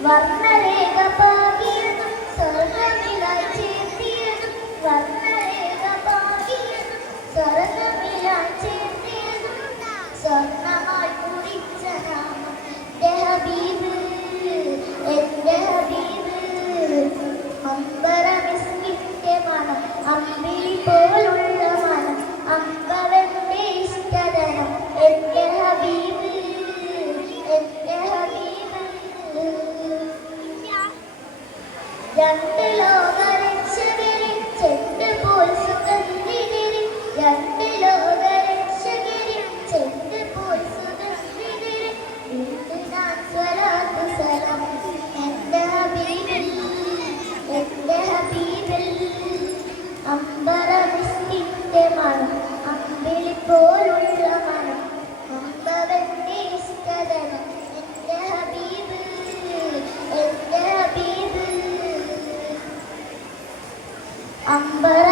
വർണരേഖ രണ്ട് അമ്പര